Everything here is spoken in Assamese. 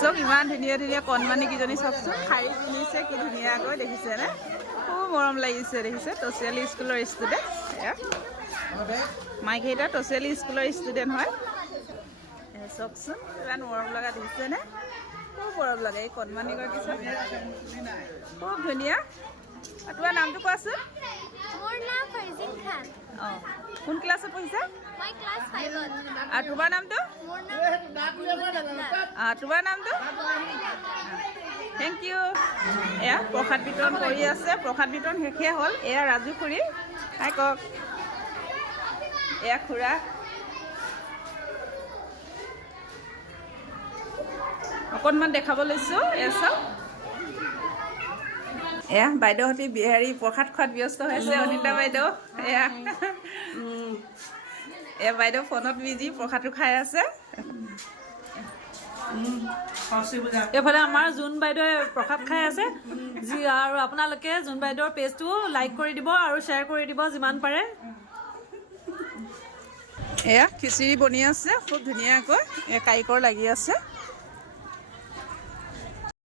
চব ইমান ধুনীয়া ধুনীয়া কণমানি কিজনী চাওকচোন শাৰী পিন্ধিছে কি ধুনীয়াকৈ দেখিছেনে খুব মৰম লাগিছে দেখিছে টচিয়ালি স্কুলৰ ষ্টুডেণ্ট এয়া মাইকেইটা টচিয়ালি স্কুলৰ ষ্টুডেণ্ট হয় চাওকচোন ইমান মৰম লগা দেখিছেনে খুব মৰম লাগে এই কণমানিগৰাকী চাওক খুব ধুনীয়া তোমাৰ নামটো কোৱাচোন মোৰ নাম ফাৰজিন খান অঁ কোন ক্লাছত পঢ়িছা মই ক্লাছ 5ত আৰু তোমাৰ নামটো মোৰ নাম তোমাৰ নামটো থেংক ইউ এয়া প্ৰসাদ বিতৰণ কৰি আছে প্ৰসাদ বিতৰণ শেষে হ'ল এয়া ৰাজু খুৰী হাই কওক এয়া খুৰা অকণমান দেখাব লৈছোঁ এয়া চাওক এয়া বাইদেউহঁতি বিহাৰী প্ৰসাদ খোৱাত ব্যস্ত হৈছে অনিতা বাইদেউ এয়া এয়া বাইদেউ ফোনত বিজি প্ৰসাদটো খাই আছে এইফালে আমাৰ জোন বাইদেৱে প্ৰসাদ খাই আছে আৰু আপোনালোকে জোন বাইদেউৰ পেজটো লাইক কৰি দিব আৰু শ্বেয়াৰ কৰি দিব যিমান পাৰে এয়া খিচিৰি বনি আছে খুব ধুনীয়াকৈ এয়া কাৰিকৰ লাগি আছে